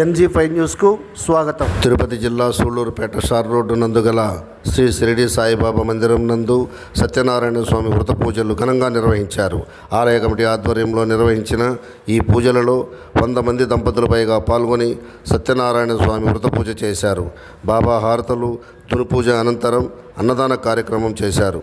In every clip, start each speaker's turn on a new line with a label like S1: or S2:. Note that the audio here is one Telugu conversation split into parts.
S1: ఎన్జీ ఫైవ్ న్యూస్కు స్వాగతం తిరుపతి జిల్లా సూళ్ళూరుపేట షార్ రోడ్డు నందు గల శ్రీ షిరిడి సాయిబాబా మందిరం నందు సత్యనారాయణ స్వామి వ్రత పూజలు ఘనంగా నిర్వహించారు ఆలయ కమిటీ ఆధ్వర్యంలో నిర్వహించిన ఈ పూజలలో వంద మంది దంపతులు పైగా పాల్గొని సత్యనారాయణ స్వామి వ్రత పూజ చేశారు బాబా హారతలు తుని పూజ అనంతరం అన్నదాన కార్యక్రమం చేశారు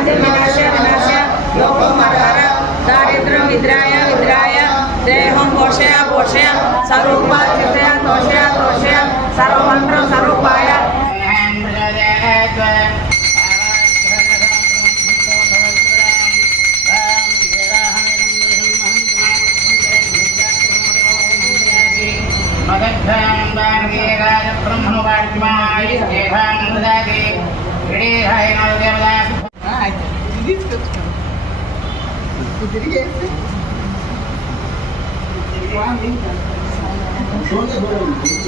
S2: ఓ అంతి వినాశ వినాశ యోగం మరహర దారిద్ర్యం విద్రాయ విద్రాయ దేహం పోషయ పోషయ స్వరూప చిత్తయ తోషయ తోషయ సర్వమంత్ర చూసాను తిరిగేస్తే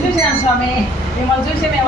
S2: చూసాం స్వామి మిమ్మల్ని చూసి మేము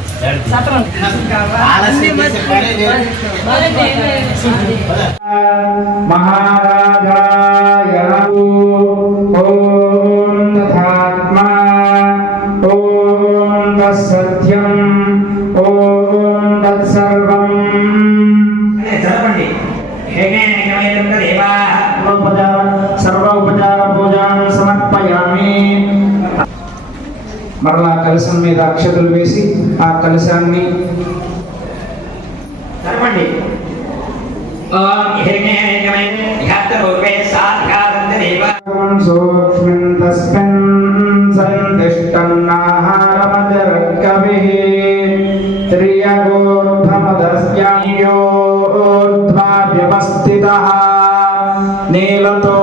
S3: మహారాజాయ ఓం తథాత్మా ఓం తత్సత్యం ఓం తత్సర్వం చదవండి సర్వ ఉపచార పూజాన్ని సమర్పయామి మరలా కలశం మీద అక్షతలు వేసి ఆ కలశాన్ని చెప్పండి సూక్ష్మం తస్మిన్ సందిష్టం నాహారమజరక్కవిః త్రియగోర్ధమదస్యాయోర్ధ్వా వ్యవస్థితః నీలతో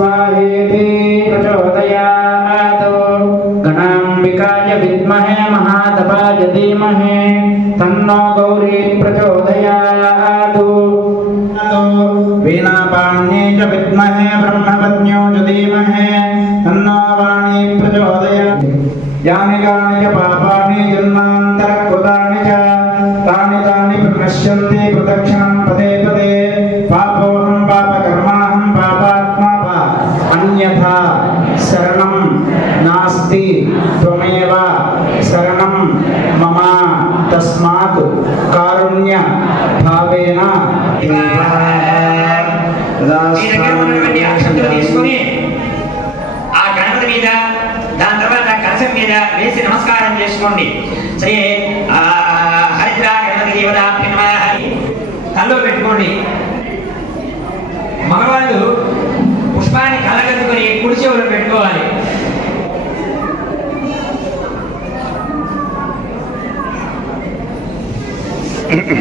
S3: स्वाहेति प्रचोदयात् गणाम्बिकाय विद्महे महातपाय धीमहि तन्नो गौरी प्रचोदयात् वीणापाण्ये च विद्महे ब्रह्मपत्न्यो च धीमहि तन्नो वाणी प्रचोदयात् यानि
S4: భావేన ఆ గణపతి మీద దాని తర్వాత కలశం మీద వేసి నమస్కారం చేసుకోండి సరే హరిద్ర గణపతి తల్లో పెట్టుకోండి మగవాళ్ళు పుష్పాన్ని కలగదుకొని కుడి చెవులు పెట్టుకోవాలి
S5: Mm-mm.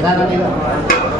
S5: Gracias.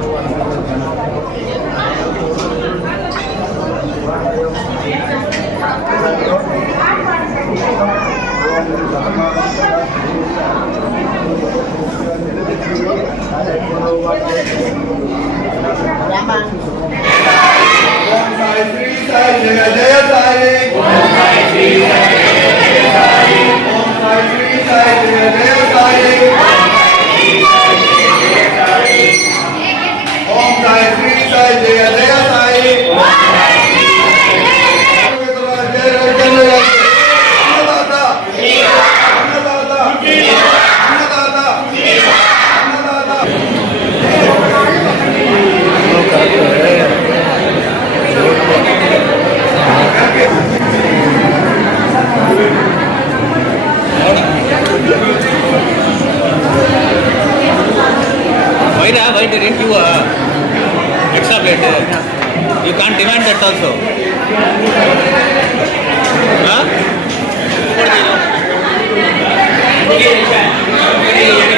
S5: Extrapolated. You can't demand that also. Huh?